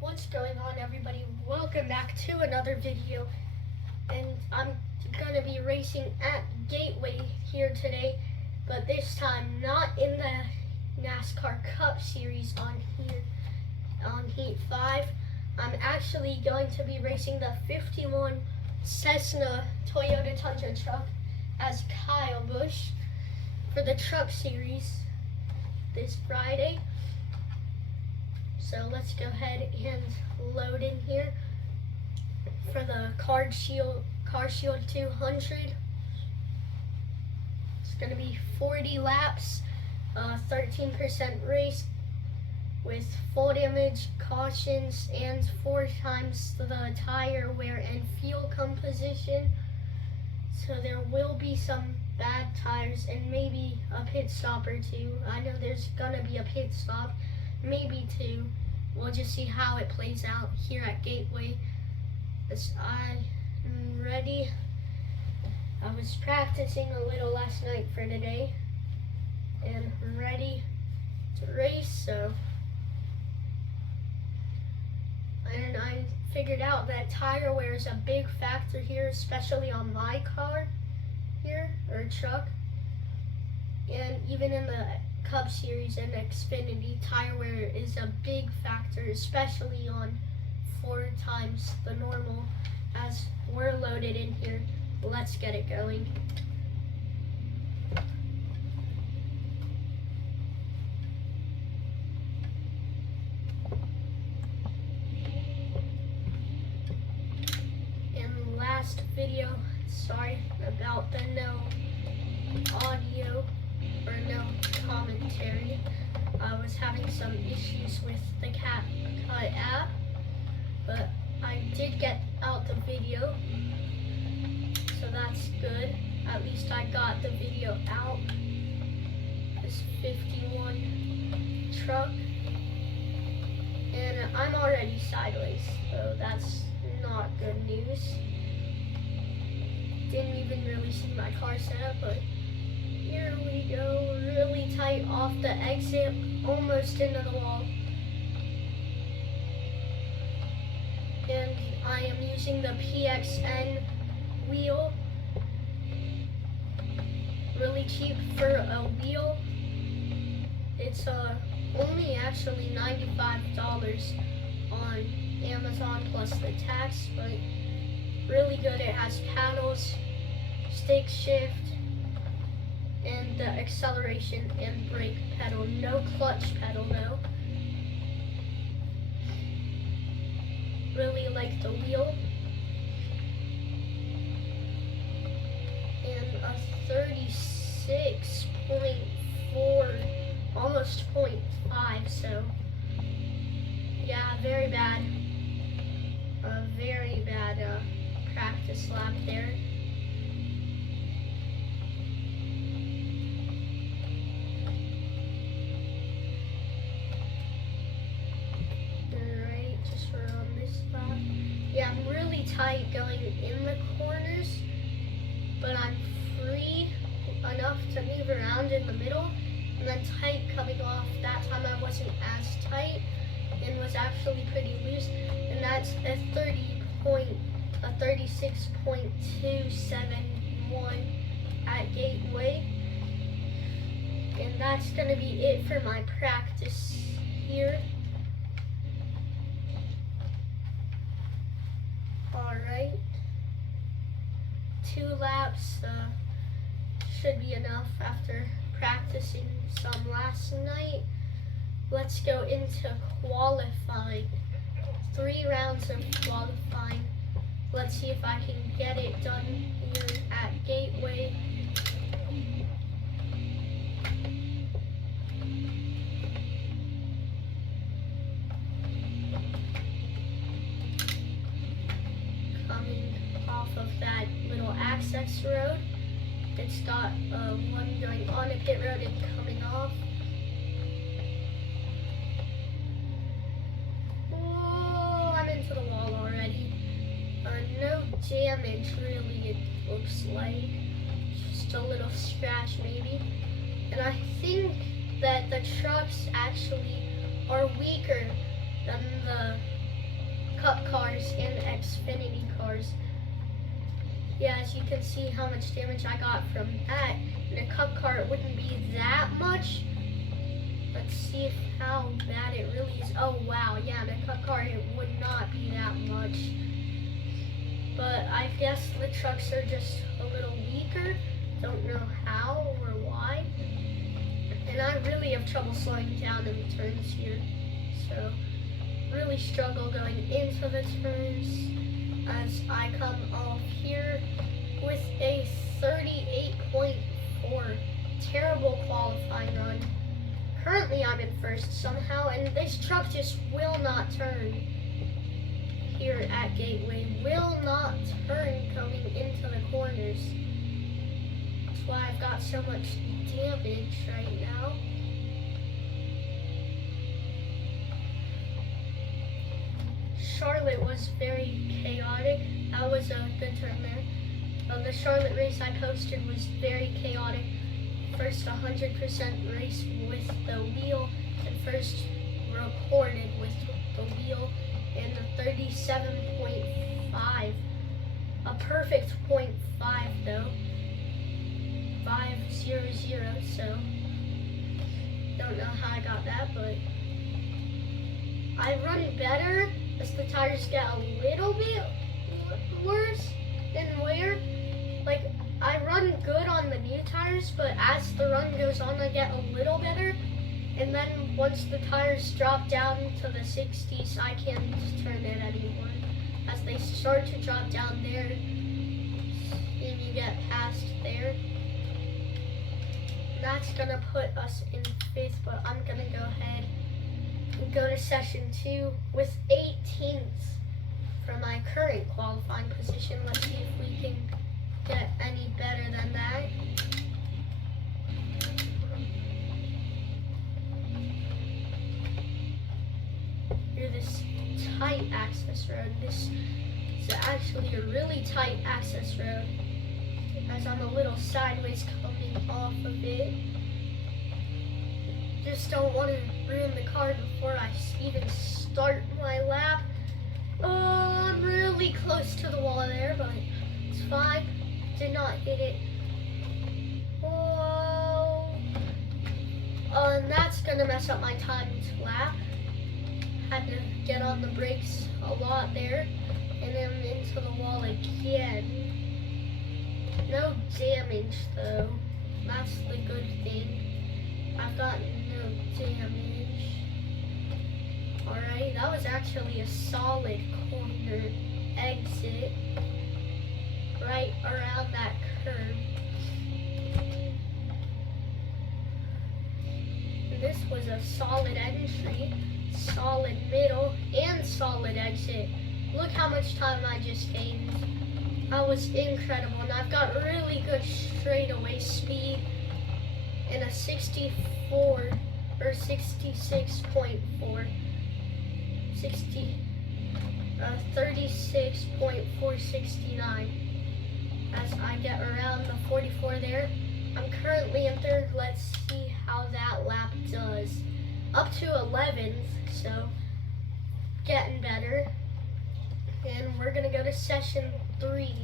What's going on, everybody? Welcome back to another video, and I'm gonna be racing at Gateway here today, but this time not in the NASCAR Cup Series on Heat 5. I'm actually going to be racing the 51 Cessna Toyota Tundra truck as Kyle Busch for the Truck Series this Friday. So let's go ahead and load in here for the Car Shield 200. It's going to be 40 laps, 13% race with full damage, cautions, and 4 times the tire wear and fuel composition. So there will be some bad tires and maybe a pit stop or two. I know there's going to be a pit stop, maybe 2. We'll just see how it plays out here at Gateway. As I am ready. I was practicing a little last night for today, and I'm ready to race. And I figured out that tire wear is a big factor here, especially on my car here, or truck. And even in the Cup Series and Xfinity, tire wear is a big factor, especially on 4 times the normal. As we're loaded in here, let's get it going. In the last video, sorry about the no audio or no commentary. I was having some issues with the CapCut app, but I did get out the video, so that's good. At least I got the video out. This 51 truck, and I'm already sideways, so that's not good news. Didn't even really see my car setup, but here we go, really tight off the exit, almost into the wall. And I am using the PXN wheel. Really cheap for a wheel. It's only actually $95 on Amazon plus the tax, but really good. It has paddles, stick shift, and the acceleration and brake pedal. No clutch pedal though. Really like the wheel. And a 36.4, almost 0.5, so yeah, very bad. A very bad practice lap there. Yeah, I'm really tight going in the corners, but I'm free enough to move around in the middle, and then tight coming off. That time I wasn't as tight and was actually pretty loose, and that's a 36.271 at Gateway. And that's gonna be it for my practice here. Alright, 2 laps should be enough after practicing some last night. Let's go into qualifying. 3 rounds of qualifying. Let's see if I can get it done here at Gateway. Off of that little access road. It's got one going on a pit road and coming off. Oh, I'm into the wall already. No damage really, it looks like. Just a little scratch maybe. And I think that the trucks actually are weaker than the Cup cars and Xfinity cars. Yeah, as you can see how much damage I got from that. In a Cup car, it wouldn't be that much. Let's see how bad it really is. Oh wow, yeah, in a Cup car, it would not be that much. But I guess the trucks are just a little weaker. Don't know how or why. And I really have trouble slowing down in the turns here. So, really struggle going into the turns as I come off here with a 38.4. Terrible qualifying run. Currently I'm in first somehow, and this truck just will not turn here at Gateway. Will not turn coming into the corners. That's why I've got so much damage right now. Charlotte was very chaotic. That was a good turn there. The Charlotte race I posted was very chaotic. First 100% race with the wheel, and first recorded with the wheel, and the 37.5. A perfect 0.5 though. 500, so don't know how I got that, but I run better as the tires get a little bit worse than wear. Like, I run good on the new tires, but as the run goes on, I get a little better. And then once the tires drop down to the 60s, I can't turn it anymore. As they start to drop down there, and you get past there, that's gonna put us in 5th, but I'm gonna go ahead and go to session 2 with 18th for my current qualifying position. Let's see if we can get any better than that. Through this tight access road. This is actually a really tight access road, as I'm a little sideways coming off of it. Just don't want to ruin the car before I even start my lap. Oh, I'm really close to the wall there, but it's fine. Did not hit it. Oh, and that's gonna mess up my timed lap. Had to get on the brakes a lot there, and then into the wall again. No damage though. That's the good thing. I've got no damage. Alright, that was actually a solid corner exit. Right around that curve. This was a solid entry, solid middle, and solid exit. Look how much time I just gained. That was incredible, and I've got really good straightaway speed and a 64 or 66.4. 36.469 as I get around the 44 there. I'm currently in 3rd. Let's see how that lap does. Up to 11th, so getting better. And we're gonna go to session 3.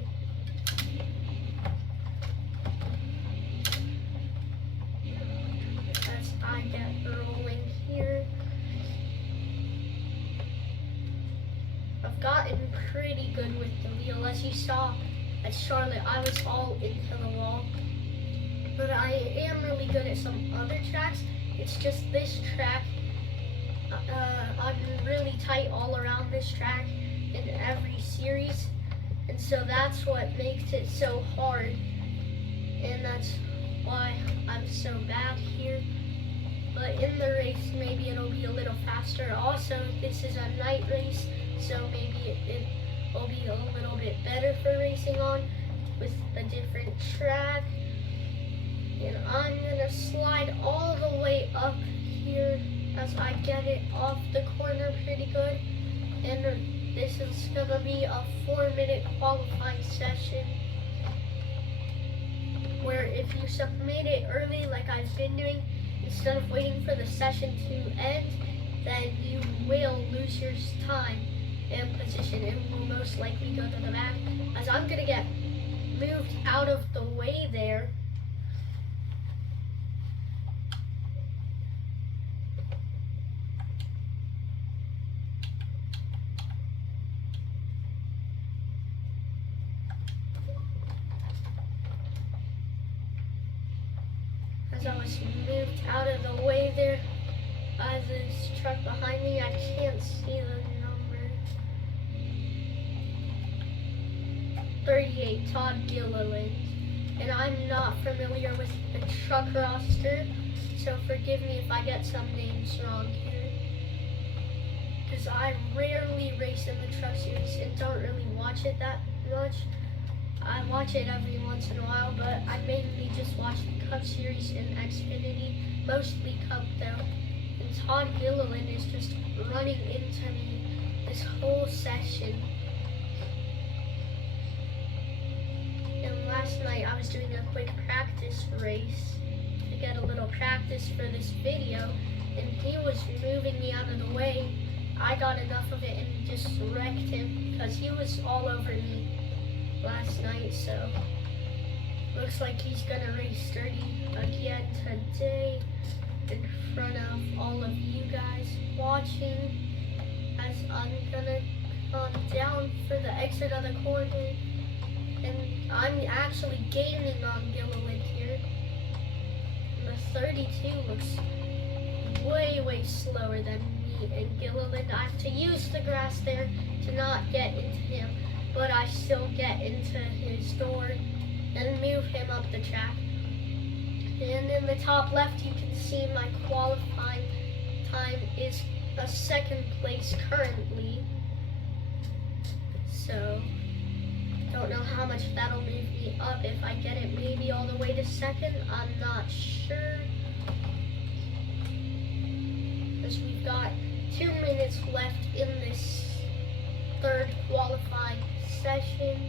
As I get rolling here. I've gotten pretty good with the wheel. As you saw at Charlotte, I was all into the wall. But I am really good at some other tracks. It's just this track. I'm really tight all around this track in every series. And so that's what makes it so hard. And that's why I'm so bad here. But in the race, maybe it'll be a little faster. Also, this is a night race, so maybe it will be a little bit better for racing on with a different track. And I'm gonna slide all the way up here as I get it off the corner pretty good. And this is gonna be a 4-minute qualifying session, where if you submit it early like I've been doing, instead of waiting for the session to end, then you will lose your time and position and will most likely go to the back, as I'm going to get moved out of the way there. As I was moved out of the way there, this truck behind me, I can't see the number. 38, Todd Gilliland. And I'm not familiar with the truck roster, so forgive me if I get some names wrong here. Because I rarely race in the truck series and don't really watch it that much. I watch it every once in a while, but I mainly just watch the Cup Series and Xfinity, mostly Cup though. And Todd Gilliland is just running into me this whole session. And last night I was doing a quick practice race to get a little practice for this video, and he was moving me out of the way. I got enough of it and just wrecked him because he was all over me last night. So looks like he's gonna race sturdy again today in front of all of you guys watching, as I'm gonna come down for the exit of the corner, and I'm actually gaining on Gilliland here. The 32 looks way slower than me and Gilliland. I have to use the grass there to not get into him, but I still get into his door and move him up the track. And in the top left, you can see my qualifying time is a second place currently. So, don't know how much that'll move me up if I get it maybe all the way to second. I'm not sure. Because we've got 2 minutes left in this third qualifying session.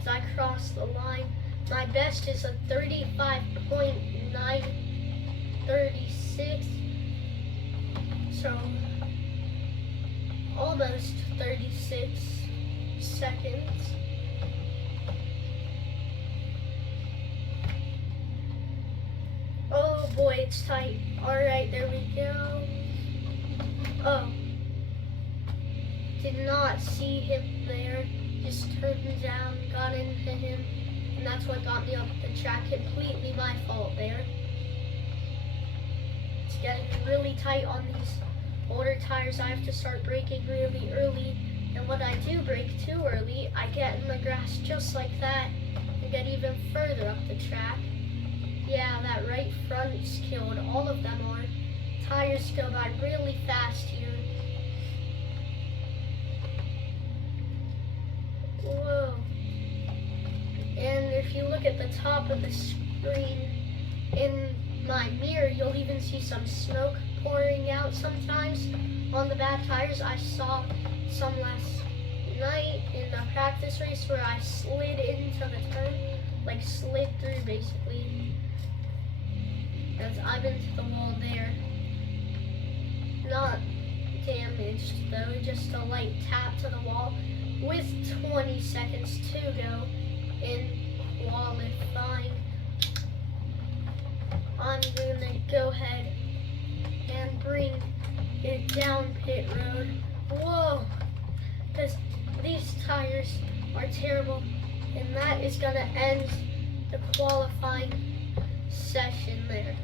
As I cross the line, my best is a 35.936, so almost 36 seconds. Oh boy, it's tight. Alright, there we go. Oh, did not see him there. Just turned down, got into him, and that's what got me off the track. Completely my fault there. It's getting really tight on these older tires. I have to start braking really early, and when I do brake too early, I get in the grass just like that and get even further up the track. Yeah, that right front's killed. All of them are. Tires go by really fast here. Whoa. And if you look at the top of the screen in my mirror, you'll even see some smoke pouring out sometimes on the bad tires. I saw some last night in a practice race where I slid into the turn, like slid through basically, as I'm into the wall there. Not damaged though, just a light tap to the wall. With 20 seconds to go in qualifying, I'm gonna go ahead and bring it down pit road. Whoa, because these tires are terrible, and that is gonna end the qualifying session there.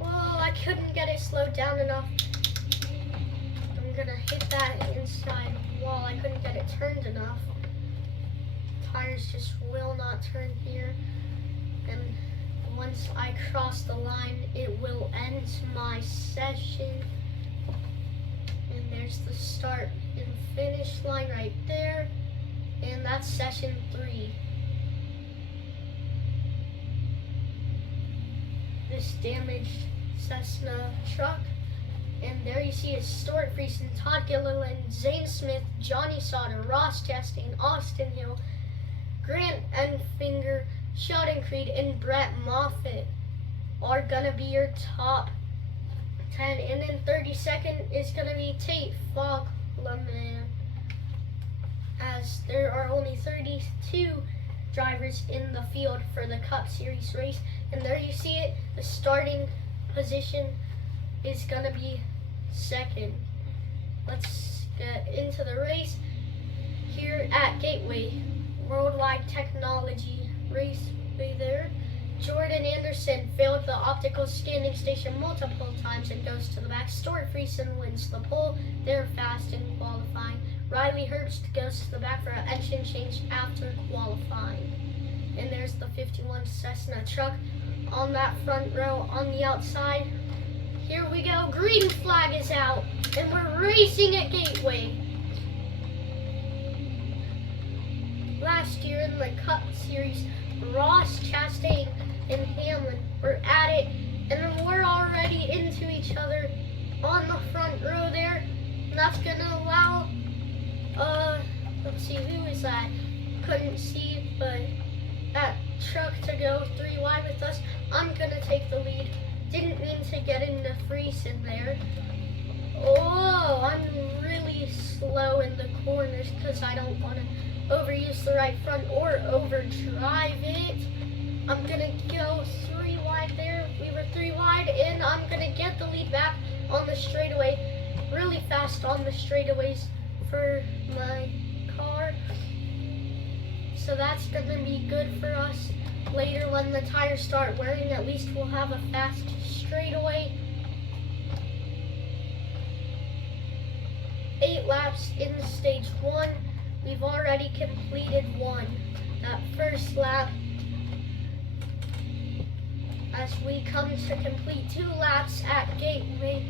Whoa, I couldn't get it slowed down enough. I'm gonna hit that inside wall. I couldn't get it turned enough. Tires just will not turn here. And once I cross the line, it will end my session. And there's the start and finish line right there. And that's session 3. This damaged Cessna truck. And there you see is Stuart Friesen, Todd Gilliland, Zane Smith, Johnny Sauter, Ross Chastain, Austin Hill, Grant Enfinger, Sheldon Creed, and Brett Moffitt are gonna be your top 10. And in 32nd is gonna be Tate Fogleman. as there are only 32 drivers in the field for the Cup Series race. And there you see it, the starting position is gonna be second. Let's get into the race here at Gateway Worldwide Technology Raceway there. Jordan Anderson failed the optical scanning station multiple times and goes to the back. Stuart Friesen wins the pole. They're fast in qualifying. Riley Herbst goes to the back for an engine change after qualifying. And there's the 51 Cessna truck on that front row on the outside. Here we go. Green flag is out, and we're racing at Gateway. Last year in the Cup Series, Ross, Chastain, and Hamlin were at it, and we're already into each other on the front row there. And that's gonna allow, let's see, who is that? Couldn't see, but that truck to go 3 wide with us. I'm gonna take the lead. Didn't mean to get into Friesen there. Oh, I'm really slow in the corners because I don't want to overuse the right front or overdrive it. I'm gonna go 3 wide there. We were 3 wide, and I'm gonna get the lead back on the straightaway. Really fast on the straightaways for my car. So that's gonna be good for us. Later when the tires start wearing, at least we'll have a fast straightaway. 8 laps in stage 1. We've already completed 1. That first lap, as we come to complete 2 laps at Gateway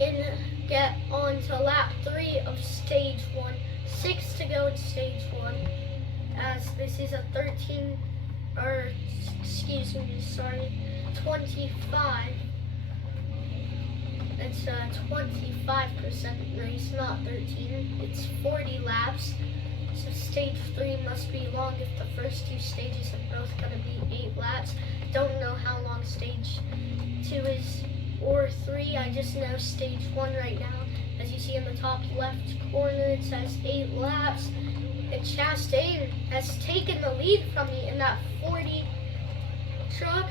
and get on to lap 3 of stage 1. 6 to go in stage 1, as this is a 25. It's a 25% race, not 13. It's 40 laps. So stage 3 must be long if the first 2 stages are both going to be 8 laps. Don't know how long stage 2 is or 3. I just know stage 1 right now. As you see in the top left corner, it says 8 laps. And Chastain has taken the lead from me in that 40 truck,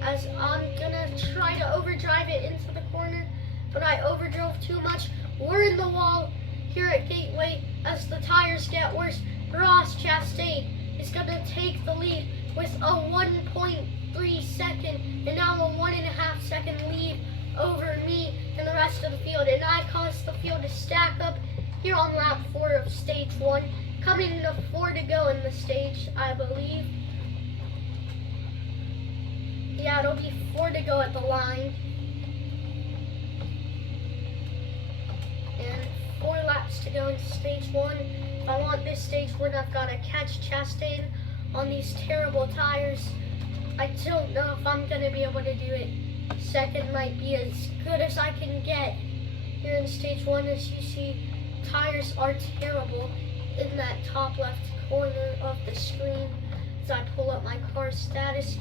as I'm gonna try to overdrive it into the corner, but I overdrove too much. We're in the wall here at Gateway as the tires get worse. Ross Chastain is gonna take the lead with a 1.3 second and now a 1.5 second lead over me and the rest of the field. And I caused the field to stack up here on lap 4 of stage 1. Coming to 4 to go in the stage, I believe. Yeah, it'll be 4 to go at the line. And 4 laps to go in stage 1. If I want this stage win, I've got to catch Chastain on these terrible tires. I don't know if I'm going to be able to do it. Second might be as good as I can get. Here in stage 1, as you see, tires are terrible in that top left corner of the screen as I pull up my car status.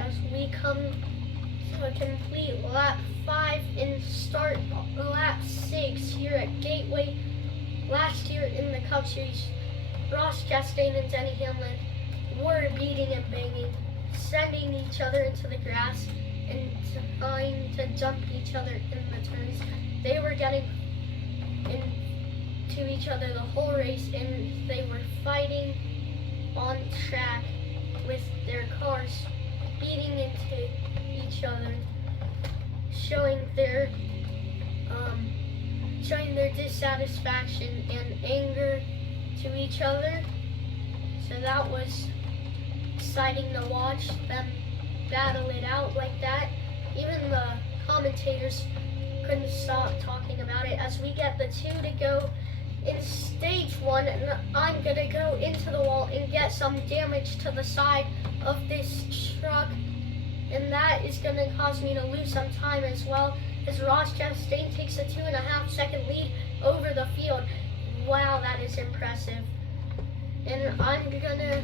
As we come to a complete lap 5 and start lap 6 here at Gateway. Last year in the Cup Series, Ross Chastain and Denny Hamlin were beating and banging, sending each other into the grass and trying to jump each other in the turns. They were getting into each other the whole race, and they were fighting on track with their cars, beating into each other, showing their dissatisfaction and anger to each other. So that was exciting to watch them battle it out like that. Even the commentators couldn't stop talking about it. As we get the 2 to go in stage 1, and I'm gonna go into the wall and get some damage to the side of this truck, and that is gonna cause me to lose some time as well, as Ross Chastain takes a 2.5 second lead over the field. Wow, that is impressive. And I'm gonna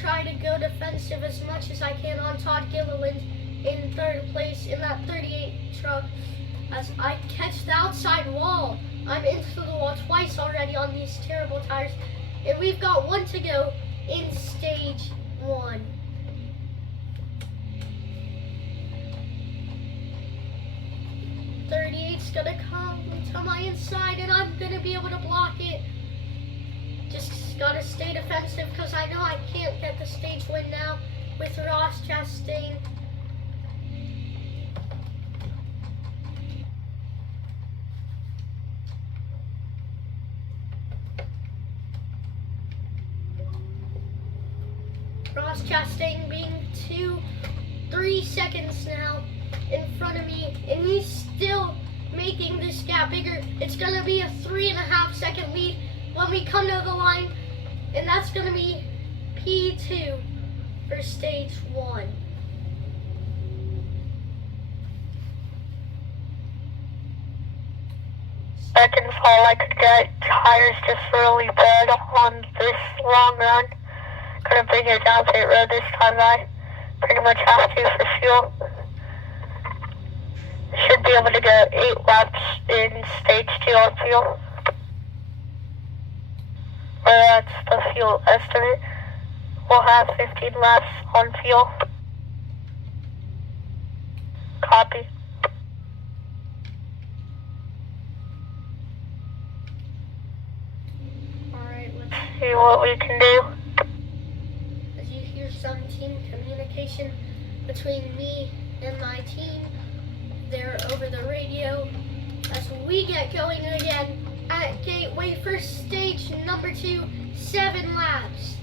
try to go defensive as much as I can on Todd Gilliland in 3rd place in that 38 truck, as I catch the outside outside wall. I'm into the wall twice already on these terrible tires. And we've got one to go in stage 1. .38's gonna come to my inside and I'm gonna be able to block it. Just gotta stay defensive because I know I can't get the stage win now with Ross Chastain. Ross Chastain being 3 seconds now in front of me, and he's still making this gap bigger. It's gonna be a 3.5 second lead when we come to the line, and that's gonna be P2 for stage 1. Second fall, I could get tires just really bad on this long run. Couldn't bring it down pit road this time. I pretty much have to for fuel. Should be able to get 8 laps in stage 2 on fuel. Or that's the fuel estimate. We'll have 15 laps on fuel. Copy. Alright, let's See what we can do. As you hear some team communication between me and my team, they're over the radio as we get going again at Gateway for stage number 2. 7 laps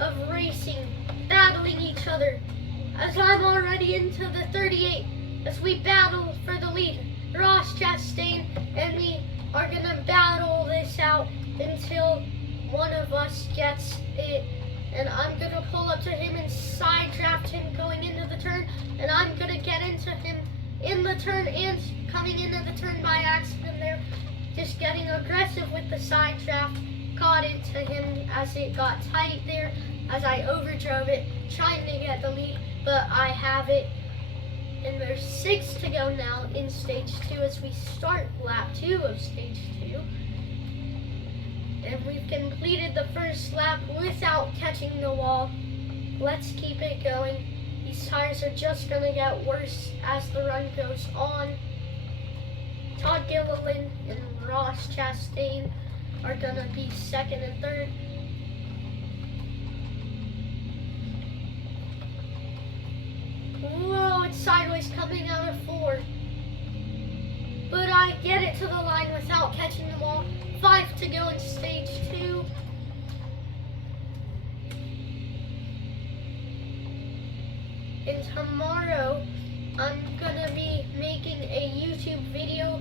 of racing, battling each other as I'm already into the 38 as we battle for the lead. Ross Chastain and me are gonna battle this out until one of us gets it, and I'm gonna pull up to him and side draft him going into the turn, and I'm gonna get into him in the turn and coming into the turn by accident there. Just getting aggressive with the side draft, caught it to him as it got tight there, as I overdrove it, trying to get the lead, but I have it. And there's 6 to go now in stage 2 as we start lap 2 of stage 2. And we've completed the first lap without catching the wall. Let's keep it going. These tires are just gonna get worse as the run goes on. Todd Gilliland and Ross Chastain are gonna be 2nd and 3rd. Whoa, it's sideways coming out of 4. But I get it to the line without catching the wall. 5 to go in stage 2. And tomorrow, I'm gonna be making a YouTube video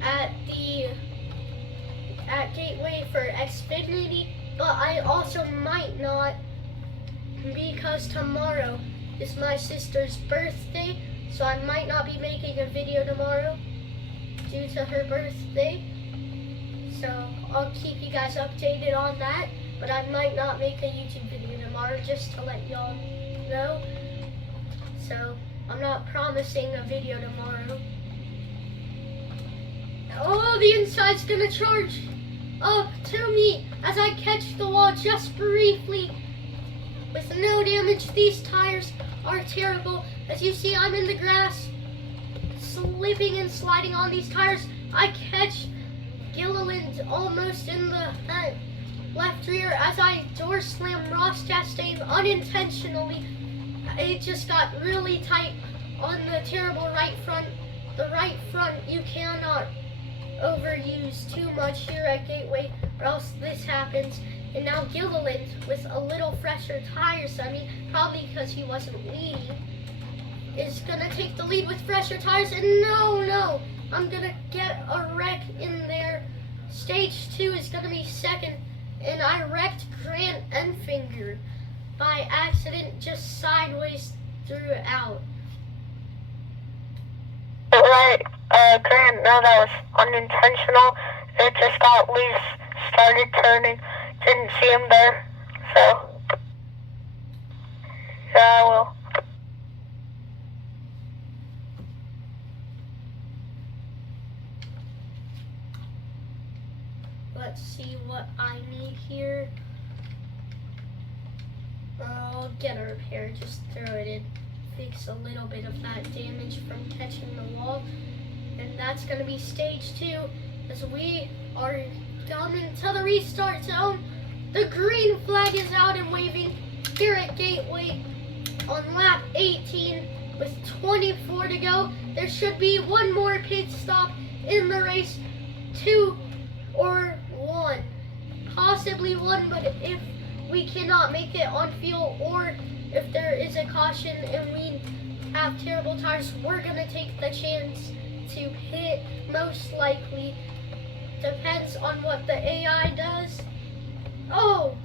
at Gateway for Xfinity, but I also might not, because tomorrow is my sister's birthday, so I might not be making a video tomorrow due to her birthday. So I'll keep you guys updated on that, but I might not make a YouTube video tomorrow, just to let y'all know. So I'm not promising a video tomorrow. Oh, the inside's gonna charge up to me as I catch the wall just briefly with no damage. These tires are terrible. As you see, I'm in the grass, slipping and sliding on these tires. I catch Gilliland almost in the left rear as I door slam Ross Chastain unintentionally. It just got really tight on the terrible right front. The right front you cannot overuse too much here at Gateway or else this happens. And now Gilliland with a little fresher tires, probably because he wasn't leading, is gonna take the lead with fresher tires, and no, I'm gonna get a wreck in there. Stage 2 is gonna be 2nd, and I wrecked Grant Enfinger by accident, just sideways threw it out. Right, Grant, no, that was unintentional. It just got loose, started turning, didn't see him there, so, yeah, I will. let's see what I need here. I'll get a repair, just throw it in. Fix a little bit of that damage from catching the wall. And that's going to be stage 2 as we are coming to the restart zone. The green flag is out and waving here at Gateway on lap 18 with 24 to go. There should be one more pit stop in the race, 2 or 1. Possibly 1, but if we cannot make it on fuel or if there is a caution and we have terrible tires, we're going to take the chance to pit, most likely. Depends on what the AI does. Oh,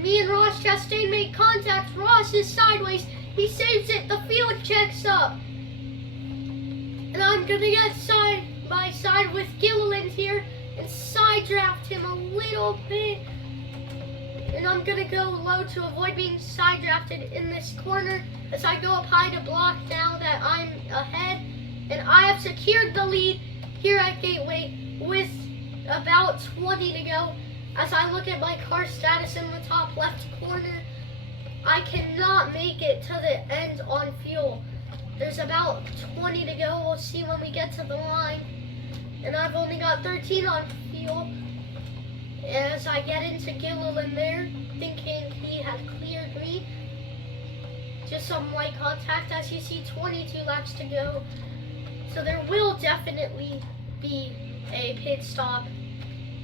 me and Ross Chastain make contact. Ross is sideways. He saves it. The field checks up. And I'm going to get side by side with Gilliland here and side draft him a little bit. And I'm going to go low to avoid being side drafted in this corner as I go up high to block now that I'm ahead. And I have secured the lead here at Gateway with about 20 to go. As I look at my car status in the top left corner, I cannot make it to the end on fuel. There's about 20 to go. We'll see when we get to the line. And I've only got 13 on fuel. As I get into Gilliland there, thinking he had cleared me. Just some light contact as you see 22 laps to go. So there will definitely be a pit stop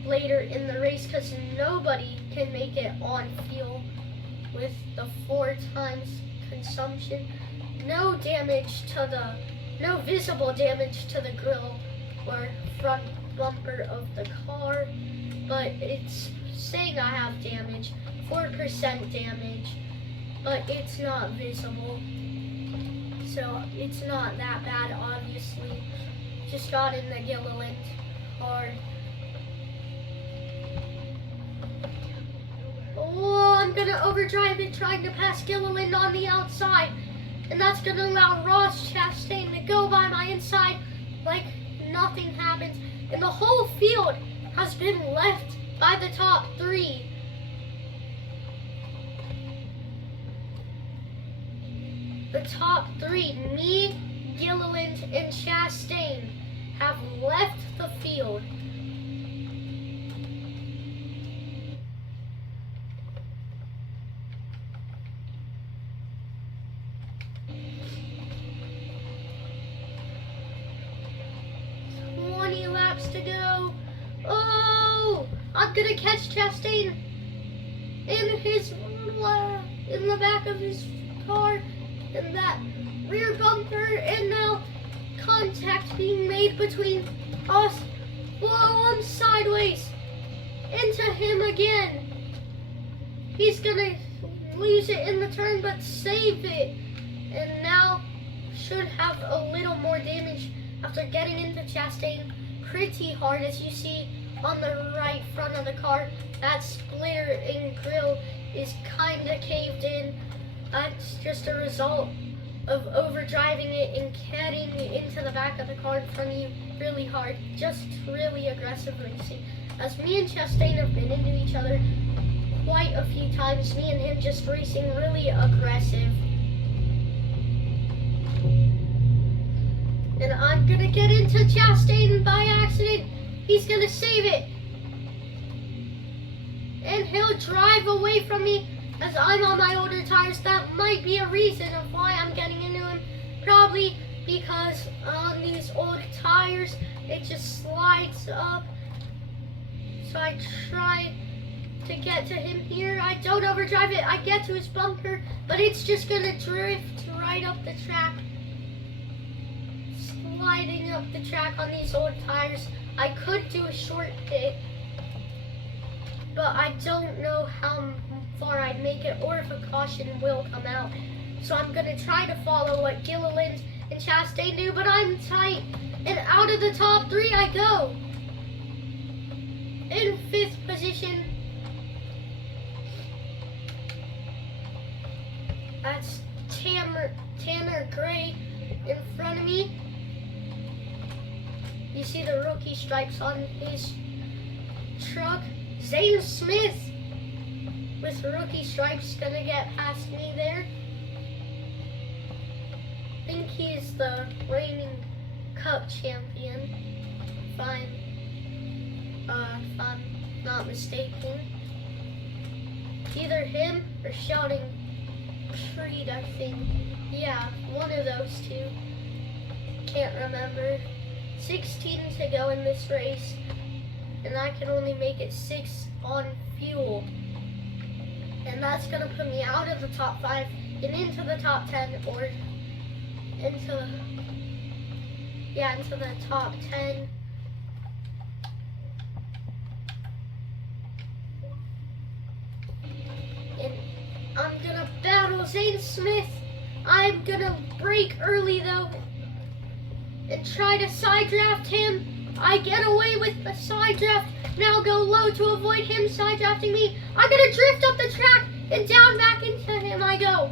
later in the race because nobody can make it on fuel with the 4 times consumption. No visible damage to the grille or front bumper of the car, but it's saying I have damage, 4% damage, but it's not visible. So it's not that bad, obviously. Just got in the Gilliland hard. Oh, I'm gonna overdrive it trying to pass Gilliland on the outside. And that's gonna allow Ross Chastain to go by my inside like nothing happens. And the whole field has been left by the top 3. The top 3, me, Gilliland, and Chastain, have left the field. To go. Oh, I'm gonna catch Chastain in the back of his car in that rear bumper, and now contact being made between us. Whoa, I'm sideways into him again. He's gonna lose it in the turn but save it, and now should have a little more damage after getting into Chastain pretty hard. As you see on the right front of the car, that splitter and grille is kind of caved in. That's just a result of overdriving it and getting into the back of the car in front of you really hard. Just really aggressive racing. As me and Chastain have been into each other quite a few times, me and him just racing really aggressive. And I'm gonna get into Chastain by accident. He's gonna save it. And he'll drive away from me as I'm on my older tires. That might be a reason of why I'm getting into him. Probably because on these old tires, it just slides up. So I try to get to him here. I don't overdrive it. I get to his bumper, but it's just gonna drift right up the track. Sliding up the track on these old tires. I could do a short pit, but I don't know how far I'd make it or if a caution will come out. So I'm gonna try to follow what Gilliland and Chastain do, but I'm tight, and out of the top 3 I go. In 5th position. That's Tanner Gray in front of me. You see the rookie stripes on his truck. Zane Smith with rookie stripes gonna get past me there. I think he's the reigning Cup champion, if I'm not mistaken. Either him or Sheldon Creed, I think. Yeah, one of those two. Can't remember. 16 to go in this race, and I can only make it 6 on fuel. And that's gonna put me out of the top 5 and into the top 10, or into the top 10. And I'm gonna battle Zane Smith. I'm gonna brake early though and try to side draft him. I get away with the side draft. Now go low to avoid him side drafting me. I'm gonna drift up the track and down back into him I go.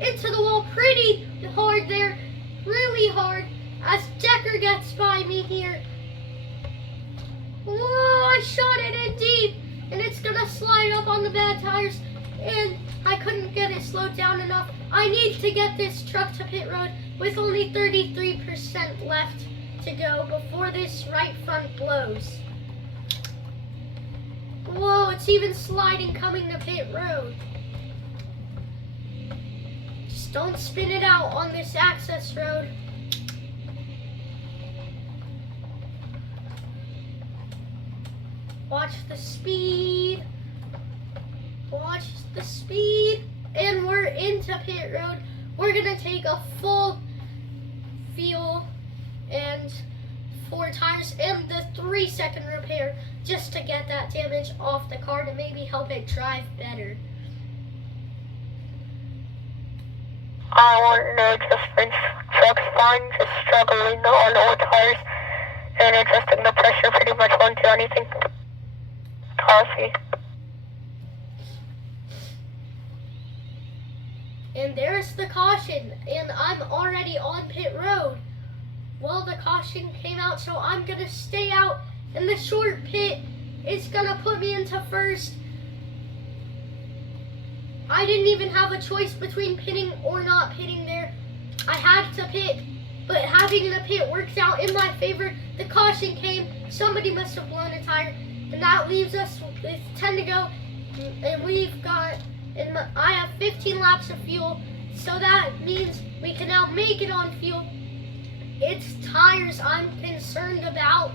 Into the wall pretty hard there. Really hard as Decker gets by me here. Whoa, I shot it in deep and it's gonna slide up on the bad tires and I couldn't get it slowed down enough. I need to get this truck to pit road with only 33% left to go before this right front blows. Whoa, it's even sliding coming to pit road. Just don't spin it out on this access road. Watch the speed. Watch the speed. And we're into pit road. We're gonna take a full fuel and 4 tires and the 3-second repair just to get that damage off the car to maybe help it drive better. I want no adjustments. Truck's fine, just struggling on old tires and adjusting the pressure pretty much won't do anything. Coffee. And there's the caution, and I'm already on pit road. Well, the caution came out, so I'm gonna stay out in the short pit. It's gonna put me into first. I didn't even have a choice between pitting or not pitting there. I had to pit, but having the pit worked out in my favor. The caution came, somebody must have blown a tire, and that leaves us with 10 to go, and I have 15 laps of fuel, so that means we can now make it on fuel. It's tires I'm concerned about.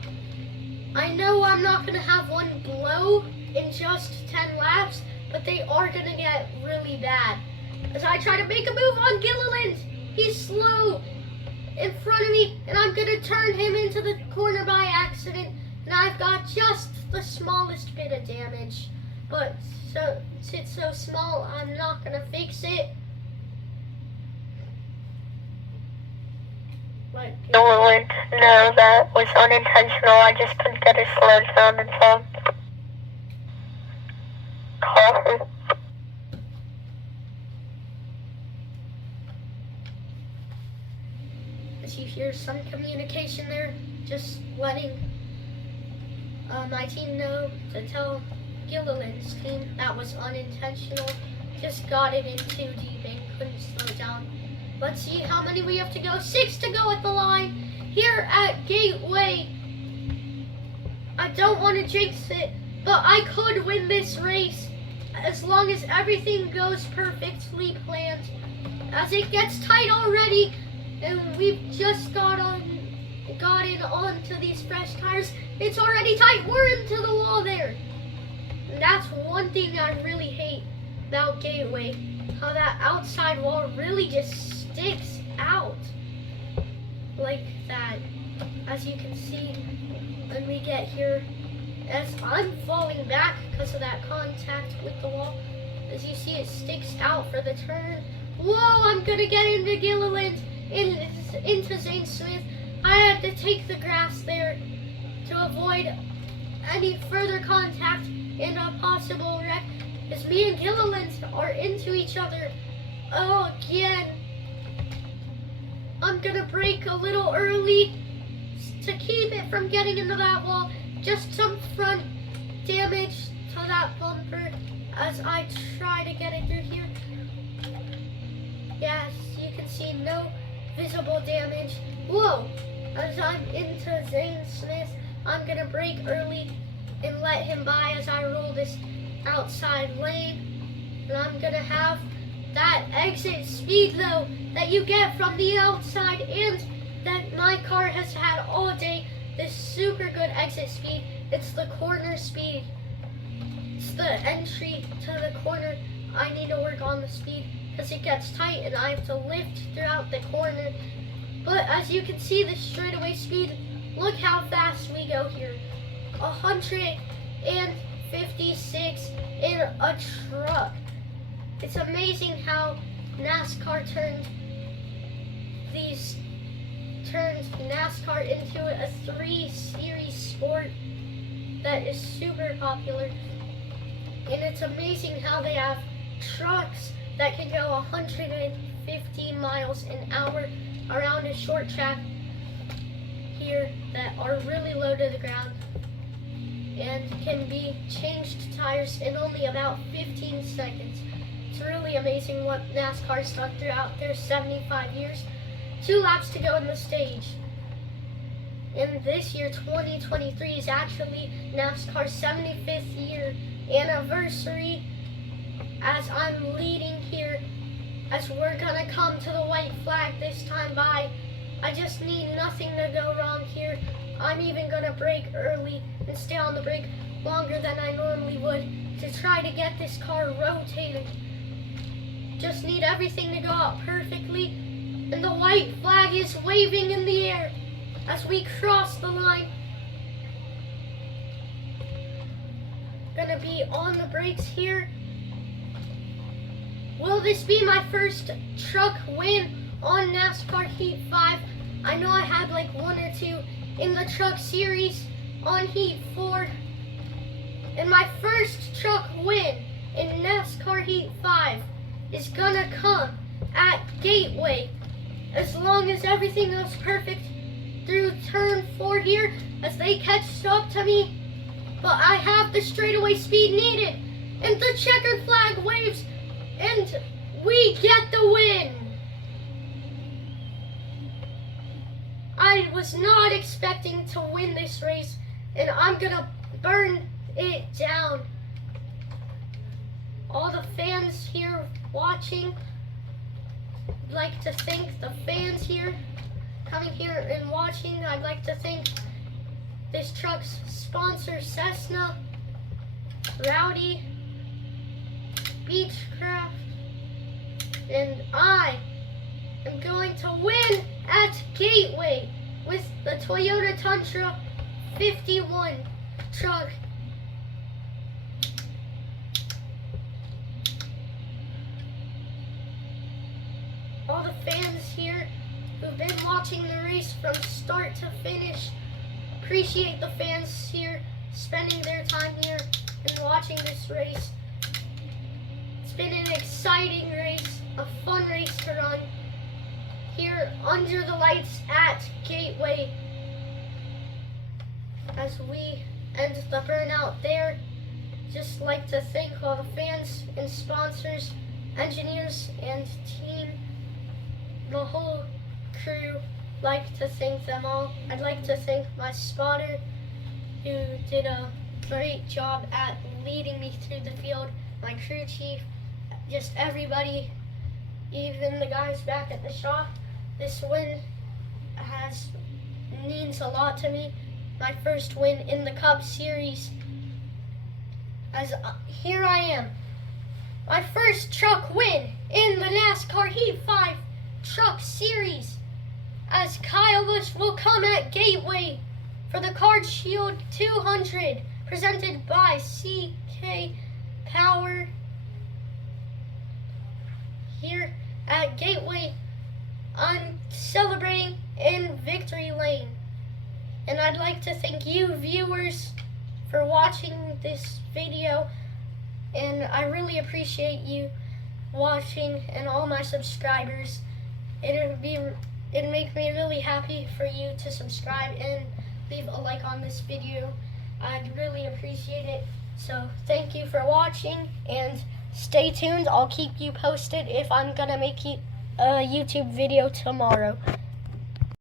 I know I'm not going to have one blow in just 10 laps, but they are going to get really bad. As I try to make a move on Gilliland, he's slow in front of me, and I'm going to turn him into the corner by accident, and I've got just the smallest bit of damage. But since it's so small, I'm not going to fix it. Gilliland, no, that was unintentional. I just couldn't get it slowed down in time. Coffee. As you hear some communication there, just letting my team know to tell Gilliland's team that was unintentional. Just got it in too deep and couldn't slow down. Let's see how many we have to go. 6 to go at the line here at Gateway. I don't want to jinx it, but I could win this race as long as everything goes perfectly planned. As it gets tight already, and we've just gotten onto these fresh tires. It's already tight. We're into the wall there. And that's one thing I really hate about Gateway, how that outside wall really just sticks out like that. As you can see when we get here, as I'm falling back because of that contact with the wall, as you see it sticks out for the turn. Whoa, I'm gonna get into Gilliland, into Zane Smith. I had to take the grass there to avoid any further contact and a possible wreck, as me and Gilliland are into each other again. I'm gonna brake a little early to keep it from getting into that wall. Just some front damage to that bumper as I try to get it through here. Yes, you can see no visible damage. Whoa! As I'm into Zane Smith, I'm gonna brake early and let him by as I roll this outside lane. And I'm gonna have that exit speed though that you get from the outside and that my car has had all day. This super good exit speed. It's the corner speed. It's the entry to the corner. I need to work on the speed because it gets tight and I have to lift throughout the corner. But as you can see, the straightaway speed, look how fast we go here. 156 in a truck. It's amazing how NASCAR turned NASCAR into a 3 series sport that is super popular. And it's amazing how they have trucks that can go 150 miles an hour around a short track here that are really low to the ground and can be changed tires in only about 15 seconds. It's really amazing what NASCAR's done throughout their 75 years. 2 laps to go in the stage. And this year, 2023, is actually NASCAR's 75th year anniversary as I'm leading here, as we're gonna come to the white flag this time by. I just need nothing to go wrong here. I'm even gonna brake early and stay on the brake longer than I normally would to try to get this car rotated. Just need everything to go out perfectly. And the white flag is waving in the air as we cross the line. Gonna be on the brakes here. Will this be my first truck win on NASCAR Heat 5? I know I had like 1 or 2 in the truck series on Heat 4. And my first truck win in NASCAR Heat 5 is gonna come at Gateway. As long as everything goes perfect through turn 4 here as they catch up to me. But I have the straightaway speed needed. And the checkered flag waves and we get the win. I was not expecting to win this race and I'm gonna burn it down. All the fans here watching, I'd like to thank the fans here coming here and watching. I'd like to thank this truck's sponsor, Cessna, Rowdy, Beechcraft, and I am going to win at Gateway with the Toyota Tundra 51 truck. All the fans here who've been watching the race from start to finish, appreciate the fans here spending their time here and watching this race. It's been an exciting race, a fun race to run here under the lights at Gateway as we end the burnout there. Just like to thank all the fans and sponsors, engineers and team, the whole crew. Like to thank them all. I'd like to thank my spotter who did a great job at leading me through the field, my crew chief, just everybody, even the guys back at the shop. This win means a lot to me. My first win in the Cup Series. As here I am, my first truck win in the NASCAR Heat 5 Truck Series. As Kyle Busch will come at Gateway for the Card Shield 200 presented by CK Power. Here at Gateway, I'm celebrating in Victory Lane. And I'd like to thank you viewers for watching this video. And I really appreciate you watching and all my subscribers. It'd make me really happy for you to subscribe and leave a like on this video. I'd really appreciate it. So thank you for watching, and stay tuned. I'll keep you posted if I'm gonna make a YouTube video tomorrow.